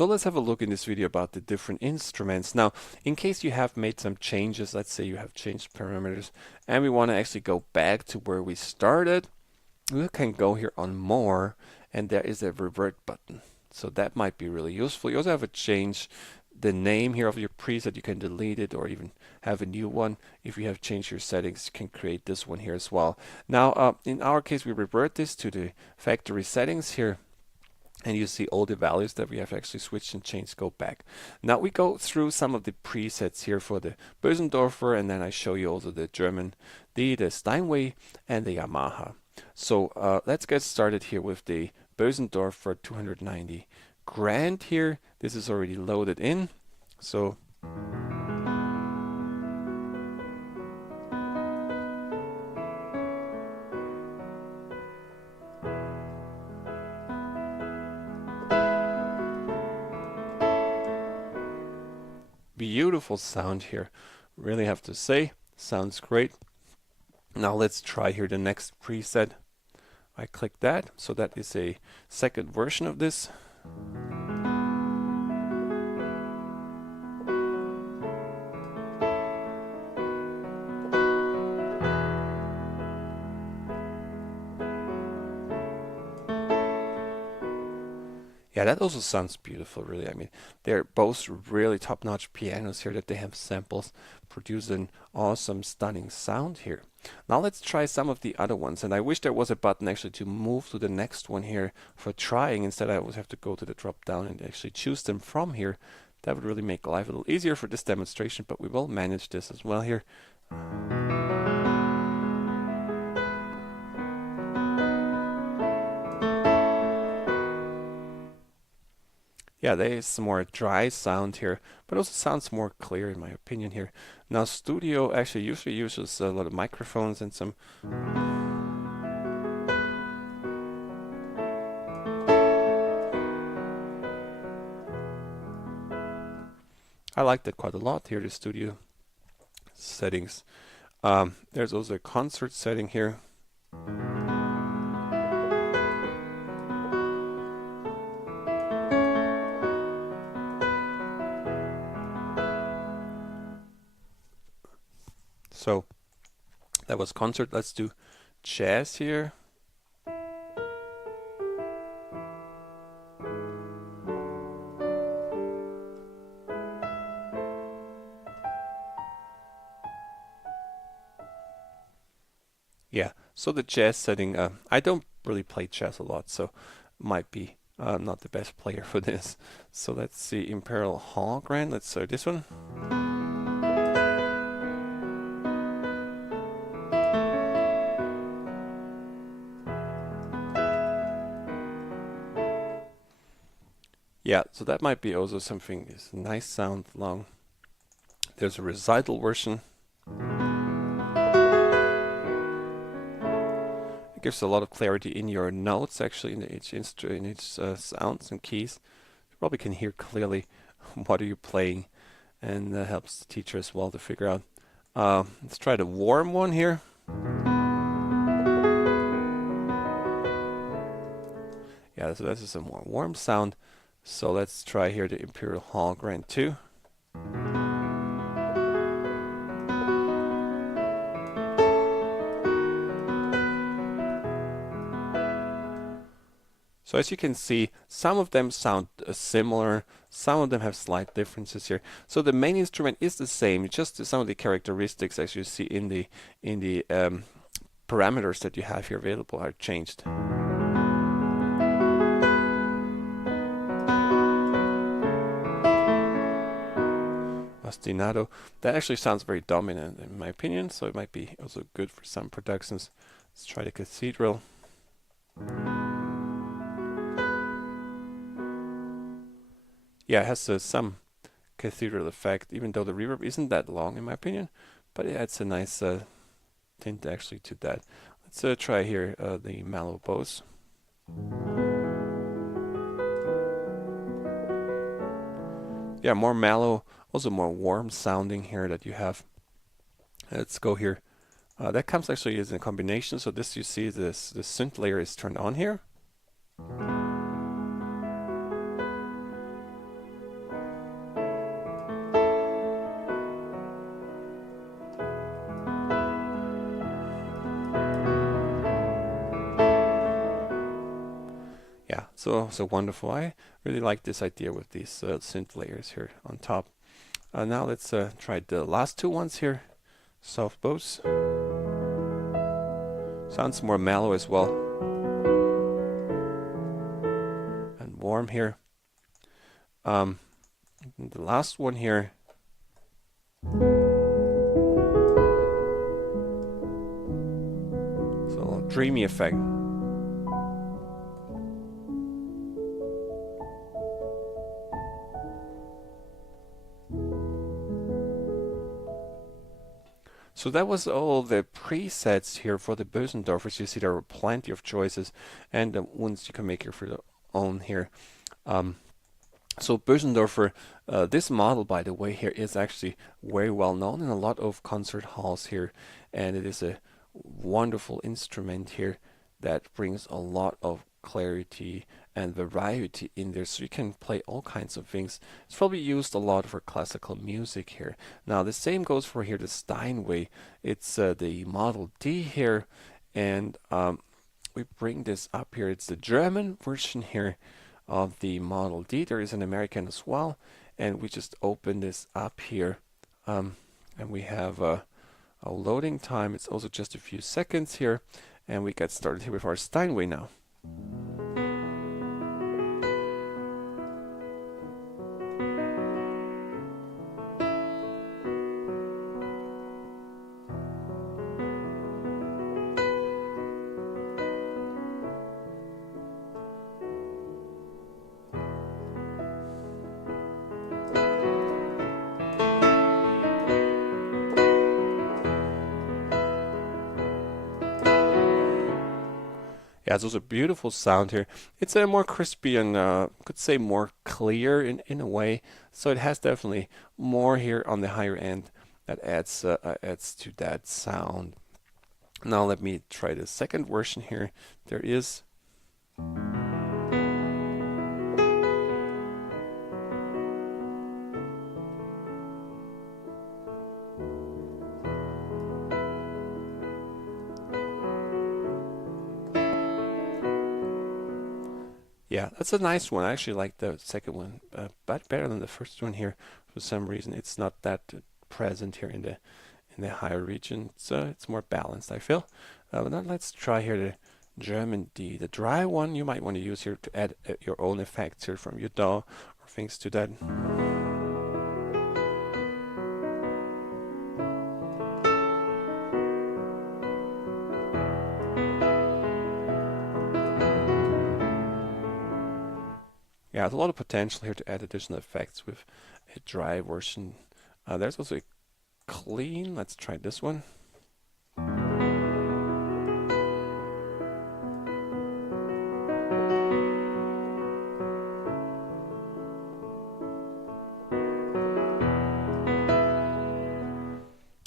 So let's have a look in this video about the different instruments. Now, in case you have made some changes, let's say you have changed parameters and we want to actually go back to where we started, we can go here on More and there is a revert button. So that might be really useful. You also have a change the name here of your preset. You can delete it or even have a new one. If you have changed your settings, you can create this one here as well. Now, in our case, we revert this to the factory settings here. And you see all the values that we have actually switched and changed go back. Now we go through some of the presets here for the Bösendorfer, and then I show you also the German D, the Steinway, and the Yamaha. So let's get started here with the Bösendorfer 290 grand here. This is already loaded in. So beautiful sound here, really have to say, sounds great. Now let's try here the next preset. I click that, so that is a second version of this. Yeah, that also sounds beautiful, really. I mean, they're both really top-notch pianos here that they have samples, produce an awesome, stunning sound here. Now let's try some of the other ones. And I wish there was a button actually to move to the next one here for trying. Instead, I always have to go to the drop-down and actually choose them from here. That would really make life a little easier for this demonstration, but we will manage this as well here. Yeah, there is some more dry sound here, but also sounds more clear in my opinion here. Now Studio actually usually uses a lot of microphones and some I like that quite a lot here, the Studio settings. There's also a concert setting here. So that was concert. Let's do jazz here. Yeah, so the jazz setting, I don't really play jazz a lot, so might be not the best player for this. So let's see, Imperial Hall Grand. Let's try this one. Yeah, so that might be also something, is a nice sound long. There's a recital version. It gives a lot of clarity in your notes, actually, in each sounds and keys. You probably can hear clearly what are you playing, and that helps the teacher as well to figure out. Let's try the warm one here. Yeah, so this is a more warm sound. So let's try here the Imperial Hall Grand 2. So as you can see, some of them sound similar, some of them have slight differences here. So the main instrument is the same, just some of the characteristics as you see in the parameters that you have here available are changed. Ostinato, that actually sounds very dominant in my opinion, so it might be also good for some productions. Let's try the Cathedral. Yeah, it has some cathedral effect, even though the reverb isn't that long in my opinion, but it adds a nice tint actually to that. Let's try here the Mallow Bows. Yeah, more mellow, also more warm sounding here that you have. Let's go here. That comes actually as a combination. So this, you see this, the synth layer is turned on here. So wonderful. I really like this idea with these synth layers here on top. Now let's try the last two ones here. Soft bows. Sounds more mellow as well. And warm here. The last one here. So dreamy effect. So that was all the presets here for the Bösendorfers. You see there are plenty of choices, and ones you can make your for your own here. So Bösendorfer, this model, by the way, here is actually very well known in a lot of concert halls here, and it is a wonderful instrument here that brings a lot of clarity and variety in there, so you can play all kinds of things. It's probably used a lot for classical music here. Now the same goes for here the Steinway. It's the Model D here, and we bring this up here. It's the German version here of the Model D. There is an American as well, and we just open this up here, and we have a loading time. It's also just a few seconds here, and we get started here with our Steinway now. Yeah, it's also a beautiful sound here. It's a more crispy and could say more clear in a way. So it has definitely more here on the higher end that adds to that sound. Now let me try the second version here. There is yeah, that's a nice one. I actually like the second one, but better than the first one here. For some reason, it's not that present here in the higher region. So it's more balanced, I feel. But now let's try here the German D. The dry one you might want to use here to add your own effects here from your DAW or things to that. Yeah, there's a lot of potential here to add additional effects with a dry version. There's also a clean. Let's try this one.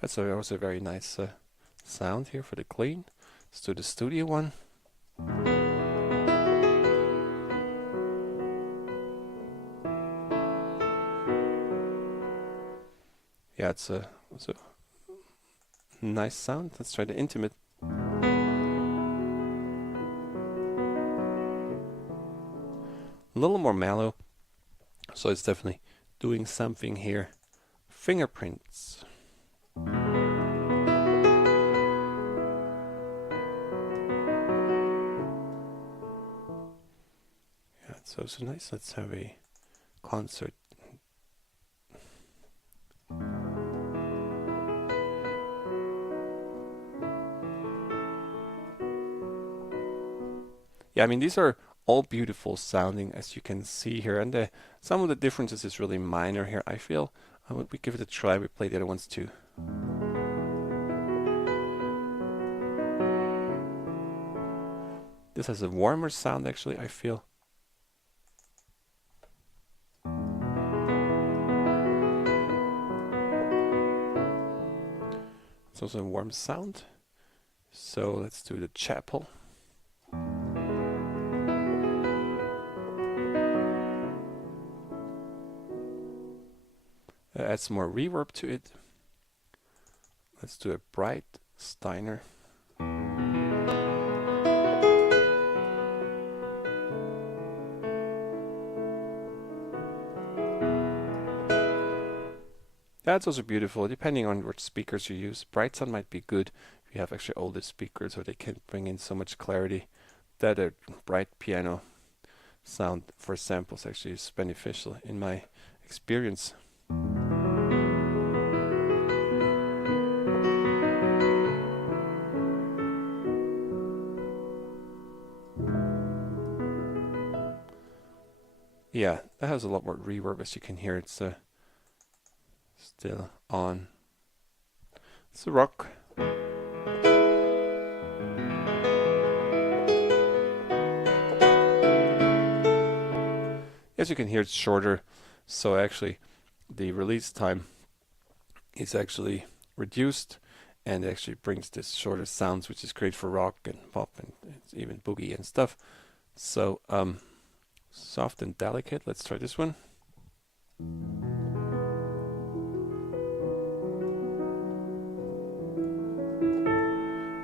That's also a very nice sound here for the clean. Let's do the studio one. Yeah, it's a nice sound. Let's try the intimate. A little more mellow, so it's definitely doing something here. Fingerprints. Yeah, it's so nice. Let's have a concert. Yeah, I mean, these are all beautiful sounding, as you can see here, and some of the differences is really minor here. I feel we give it a try. We play the other ones too. This has a warmer sound, actually, I feel. It's also a warm sound. So let's do the chapel. Add some more reverb to it. Let's do a bright Steiner. That's also beautiful, depending on which speakers you use. Bright sound might be good if you have actually older speakers, so they can bring in so much clarity that a bright piano sound for samples actually is beneficial in my experience. Yeah, that has a lot more reverb, as you can hear. It's still on. It's a rock. As you can hear, it's shorter, so actually the release time is actually reduced and actually brings this shorter sounds, which is great for rock and pop and even boogie and stuff. So soft and delicate. Let's try this one.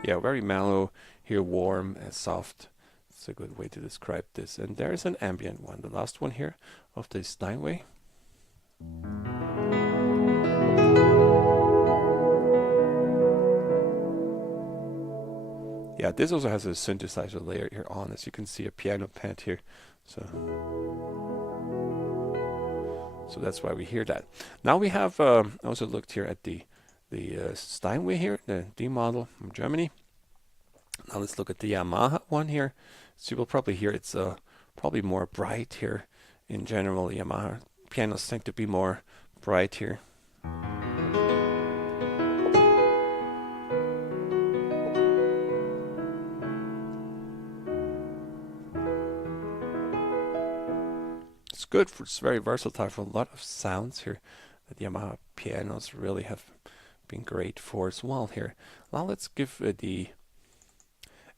Yeah, very mellow here, warm and soft. It's a good way to describe this. And there's an ambient one, the last one here of the Steinway. Yeah, this also has a synthesizer layer here on, as you can see, a piano pad here. So that's why we hear that. Now we have also looked here at the Steinway here, the D model from Germany. Now let's look at the Yamaha one here. So you will probably hear it's probably more bright here. In general, Yamaha pianos tend to be more bright here. It's good, it's very versatile for a lot of sounds here that Yamaha pianos really have been great for as well here. Now let's give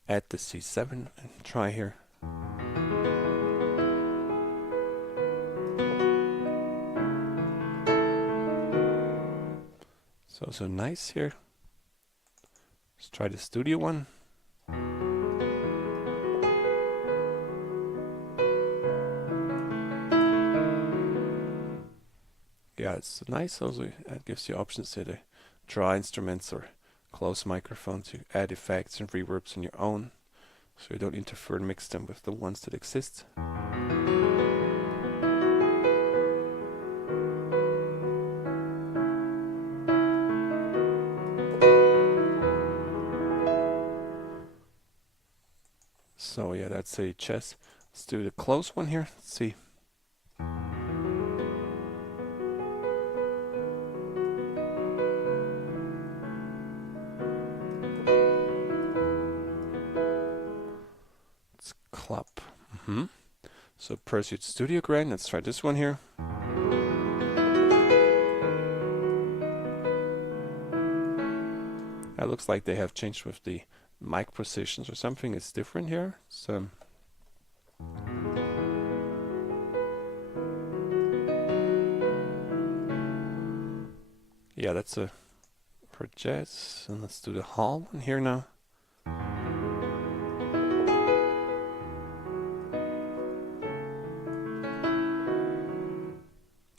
add the C7 and try here. So nice here. Let's try the studio one. Yeah, it's nice. Also, it gives you options to draw instruments or close microphone to add effects and reverbs on your own, so you don't interfere and mix them with the ones that exist. So yeah, that's a chess. Let's do the close one here. Let's see. Let's clap. So Pursuit Studio Grand. Let's try this one here. It looks like they have changed with the mic positions or something. It's different here. So yeah, that's a for jazz. And let's do the hall one here now.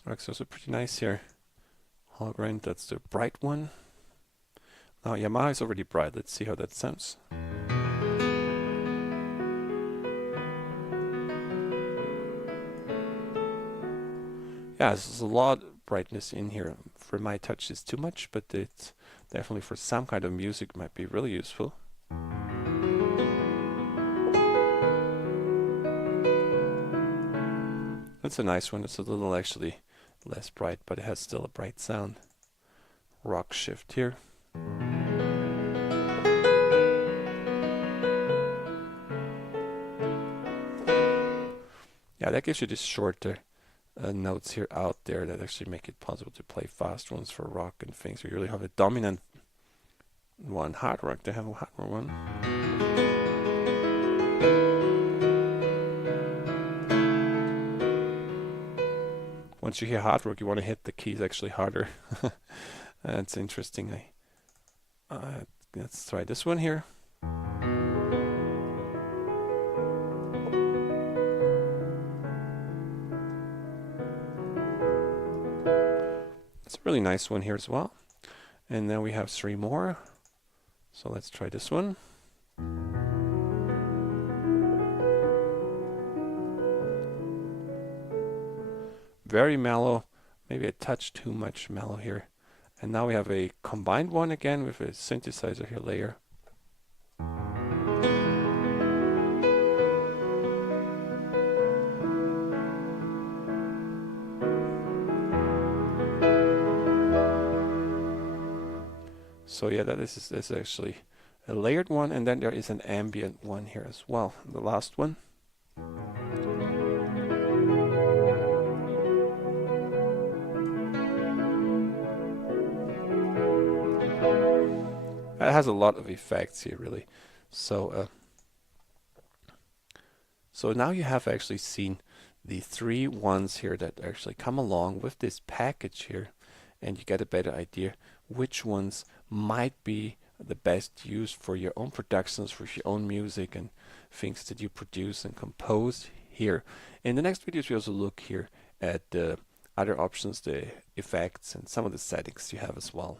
Looks also pretty nice here. Hall grand, that's the bright one. Now Yamaha is already bright. Let's see how that sounds. Yeah, there's a lot of brightness in here. For my touch, it's too much, but it's definitely for some kind of music might be really useful. That's a nice one. It's a little actually less bright, but it has still a bright sound. Rock shift here. Yeah, that gives you these shorter notes here out there that actually make it possible to play fast ones for rock and things. You really have a dominant one. Hard rock, they have a hard rock one. Once you hear hard rock, you want to hit the keys actually harder. That's interesting. Let's try this one here. It's a really nice one here as well. And then we have 3 more. So let's try this one. Very mellow, maybe a touch too much mellow here. And now we have a combined one again with a synthesizer here layer. So yeah, this is actually a layered one, and then there is an ambient one here as well, the last one. It has a lot of effects here, really. So now you have actually seen the 3 ones here that actually come along with this package here, and you get a better idea which ones might be the best used for your own productions, for your own music and things that you produce and compose here. In the next videos, we also look here at the other options, the effects, and some of the settings you have as well.